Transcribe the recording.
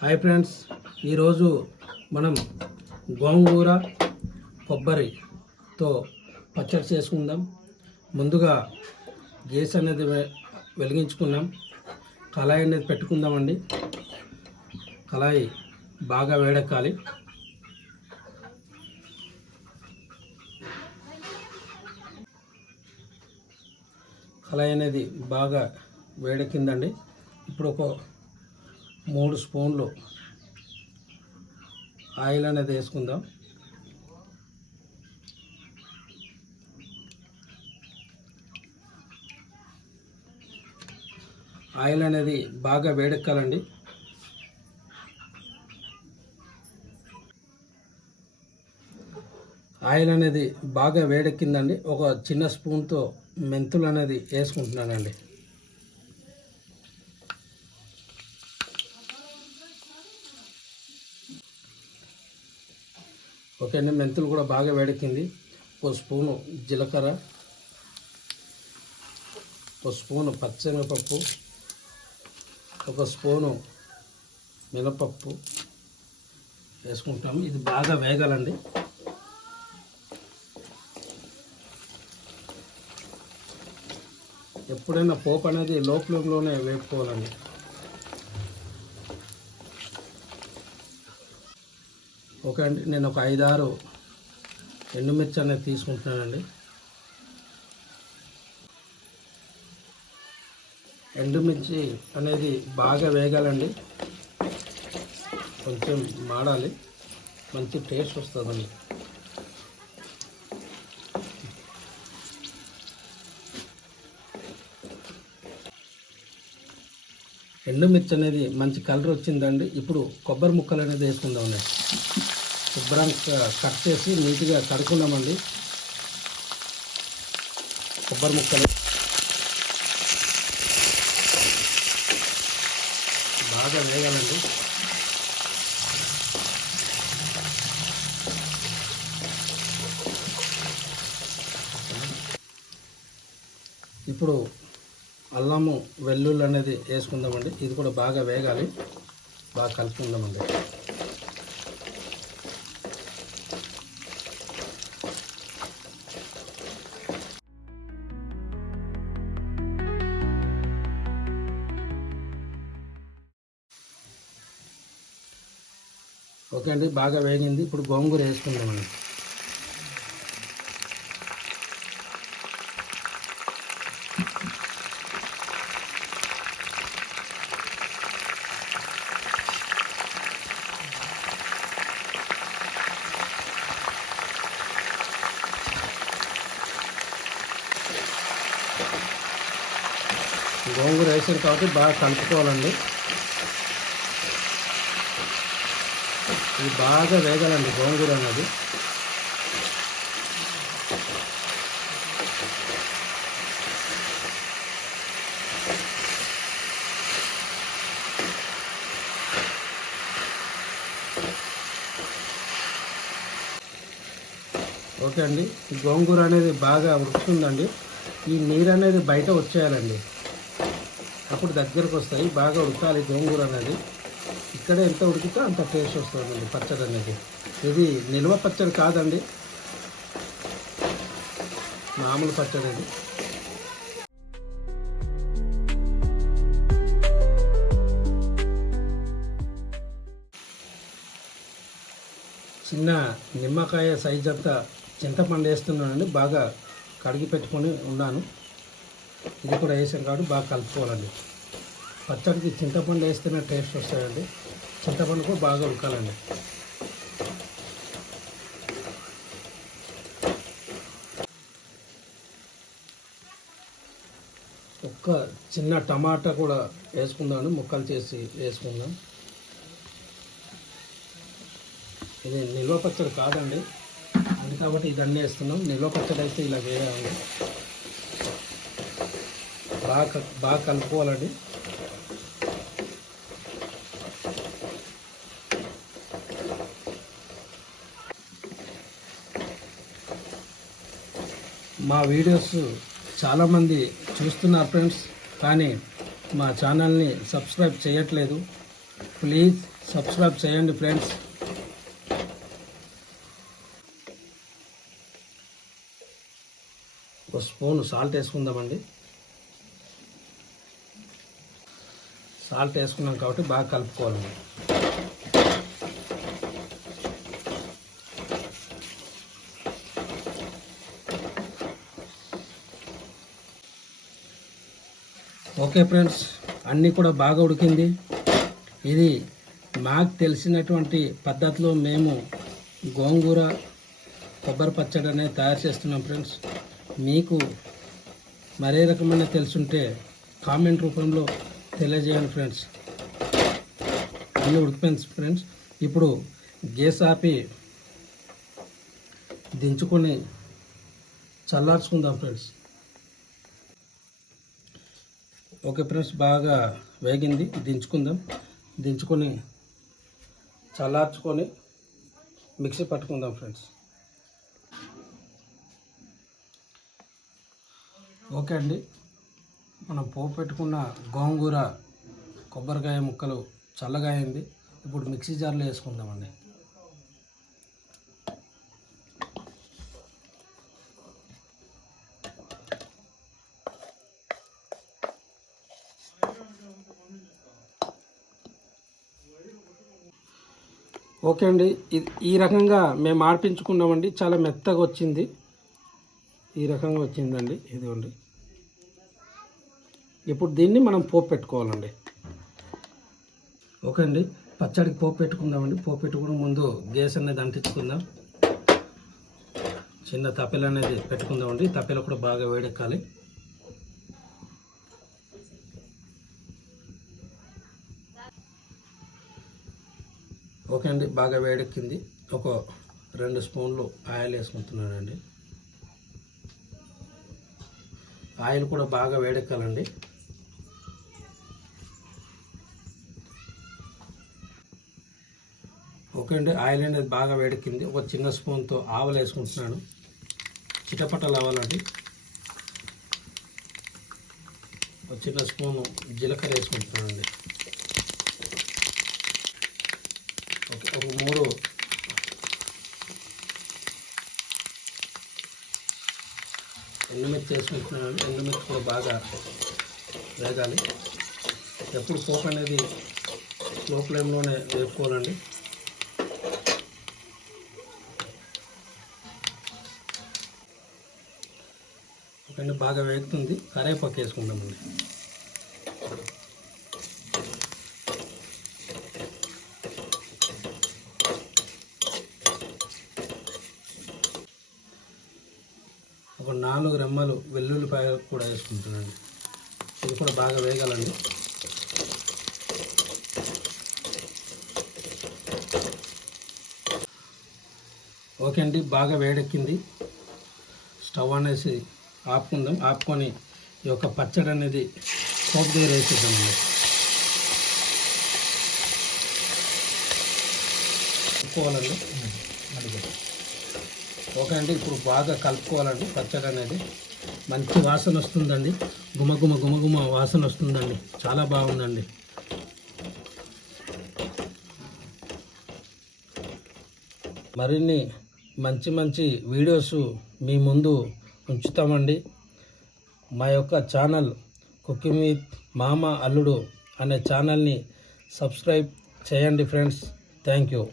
Hi friends, ఈరోజు మనం గోంగూర కొబ్బరితో పచ్చడి చేసుకుందాం. ముందుగా గ్యాస్ అనేది వెలిగించుకున్నాం. కళాయి అనేది పెట్టుకుందామండి. కళాయి బాగా వేడెక్కాలి. కళాయి అనేది బాగా వేడెక్కిందండి. ఇప్పుడు ఒక 3 స్పూన్లు ఆయిల్ అనేది వేసుకుందాం. ఆయిల్ అనేది బాగా వేడెక్కాలండి. ఆయిల్ అనేది బాగా వేడెక్కిందండి. ఒక చిన్న స్పూన్తో మెంతులు అనేది వేసుకుంటున్నానండి. ఓకే అండి, మెంతులు కూడా బాగా వేడెక్కింది. ఒక స్పూను జీలకర్ర, ఒక స్పూను పచ్చెనగపప్పు, ఒక స్పూను మినపప్పు వేసుకుంటాము. ఇది బాగా వేగాలండి. ఎప్పుడైనా పోపు అనేది లో ఫ్లేమ్లోనే వేపుకోవాలండి. ఓకే అండి, నేను ఒక 5-6 ఎండుమిర్చి అనేది తీసుకుంటున్నానండి. ఎండుమిర్చి అనేది బాగా వేగాలండి. కొంచెం మాడాలి, మంచి టేస్ట్ వస్తుందండి. ఎండుమిర్చి అనేది మంచి కలర్ వచ్చిందండి. ఇప్పుడు కొబ్బరి ముక్కలు అనేది వేసుకుందామండి. శుభ్రంగా కట్ చేసి నీట్గా కడుక్కున్నామండి. కొబ్బరి ముక్కలు బాగా వేగాలండి. ఇప్పుడు అల్లము వెల్లుల్లి అనేది వేసుకుందామండి. ఇది కూడా బాగా వేగాలి. బాగా కలుపుకుందామండి. ఓకే అండి, బాగా వేగింది. ఇప్పుడు గోంగూర వేసుకుందామండి. గోంగూర వేసాను కాబట్టి బాగా కలుపుకోవాలండి. ఇది బాగా వేగాలండి గోంగూర అనేది. ఓకే అండి, గోంగూర అనేది బాగా ఉడుకుతుందండి. ఈ నీరు అనేది బయట వచ్చేయాలండి. అప్పుడు దగ్గరకు వస్తాయి. బాగా ఉడకాలి గోంగూర అనేది. ఇక్కడ ఎంత ఉడికితే అంత టేస్ట్ వస్తుందండి పచ్చడి అనేది. ఇది నిల్వ పచ్చడి కాదండి, మామూలు పచ్చడి ఇది. చిన్న నిమ్మకాయ సైజ్ అంతా చింతపండు వేస్తున్నానండి. బాగా కడిగి పెట్టుకొని ఉన్నాను. ఇది కూడా వేసాం కాబట్టి బాగా కలుపుకోవాలండి. పచ్చడికి చింతపండు వేస్తేనే టేస్ట్ వస్తాయండి. చింతపండు కూడా బాగా ఉడకాలండి. ఒక్క చిన్న టమాటా కూడా వేసుకుందాను, ముక్కలు చేసి వేసుకుందాం. ఇది నిల్వ పచ్చడి కాదండి, అది కాబట్టి ఇదన్నీ వేస్తున్నాం. నిల్వ పచ్చడి అయితే ఇలా వేయాలి. బాగా కలుపుకోవాలండి. మా వీడియోస్ చాలామంది చూస్తున్నారు ఫ్రెండ్స్, కానీ మా ఛానల్ని సబ్స్క్రైబ్ చేయట్లేదు. ప్లీజ్ సబ్స్క్రైబ్ చేయండి ఫ్రెండ్స్. ఒక స్పూన్ సాల్ట్ వేసుకుందామండి. సాల్ట్ వేసుకున్నాం కాబట్టి బాగా కలుపుకోవాలండి. ఓకే ఫ్రెండ్స్, అన్నీ కూడా బాగా ఉడికింది. ఇది మాకు తెలిసినటువంటి పద్ధతిలో మేము గోంగూర కొబ్బరి పచ్చడి అనేది తయారు చేస్తున్నాం ఫ్రెండ్స్. మీకు మరే రకమైన తెలుసుంటే కామెంట్ రూపంలో తెలియజేయండి ఫ్రెండ్స్. అన్నీ ఉడికిపోయింది ఫ్రెండ్స్. ఇప్పుడు గ్యాస్ ఆపి దించుకొని చల్లార్చుకుందాం ఫ్రెండ్స్. ఓకే ఫ్రెండ్స్, బాగా వేగింది. దించుకుందాం. దించుకొని చల్లార్చుకొని మిక్సీ పట్టుకుందాం ఫ్రెండ్స్. ఓకే అండి, మనం పోపు పెట్టుకున్న గోంగూర కొబ్బరికాయ ముక్కలు చల్లగా అయింది. ఇప్పుడు మిక్సీ జార్లో వేసుకుందామండి. ఓకే అండి, ఈ రకంగా మేము ఆడిపించుకున్నామండి. చాలా మెత్తగా వచ్చింది. ఈ రకంగా వచ్చిందండి. ఇదిగోండి. ఇప్పుడు దీన్ని మనం పోపు పెట్టుకోవాలండి. ఓకే అండి, పచ్చడికి పోపు పెట్టుకుందామండి. పోపు పెట్టుకునే ముందు గ్యాస్ అనేది అంటించుకుందాం. చిన్న తప్పెలు అనేది పెట్టుకుందామండి. తప్పెలు కూడా బాగా వేడెక్కాలి. ఓకే అండి, బాగా వేడెక్కింది. ఒక 2 స్పూన్లు ఆయిల్ వేసుకుంటున్నానండి. ఆయిల్ కూడా బాగా వేడెక్కాలండి. ఓకే అండి, ఆయిల్ అనేది బాగా వేడెక్కింది. ఒక చిన్న స్పూన్తో ఆవాలు వేసుకుంటున్నాను. చిటపటలు అవ్వాలండి. ఒక చిన్న స్పూను జీలకర్ర వేసుకుంటున్నానండి. ఒక 3 ఎండుమిర్చి వేసుకుంటున్నాను. ఎండుమిర్చి కూడా బాగా వేగాలి. ఎప్పుడు పోపు అనేది లో ఫ్లేమ్లోనే వేపుకోవాలండి. ఓకే, బాగా వేగుతుంది. కరివేపాకు వేసుకుందామండి. ఒక 4 రెమ్మలు వెల్లుల్లిపాయలు కూడా వేసుకుంటున్నాను. ఇది కూడా బాగా వేగాలండి. ఓకే అండి, బాగా వేడెక్కింది. స్టవ్ అనేసి ఆపుకుందాం. ఆపుకొని ఈ యొక్క పచ్చడి అనేది పోపు దగ్గర వేసేద్దామండి. కలుపుకోవాలండి. ఓకే అండి, ఇప్పుడు బాగా కలుపుకోవాలండి. పచ్చడి అనేది మంచి వాసన వస్తుందండి. గుమగుమ వాసన వస్తుందండి. చాలా బాగుందండి. మరిన్ని మంచి వీడియోస్ మీ ముందు ఉంచుతామండి. మా యొక్క ఛానల్ కుకింగ్ విత్ మామ అల్లుడు అనే ఛానల్ని సబ్స్క్రైబ్ చేయండి ఫ్రెండ్స్. Thank you.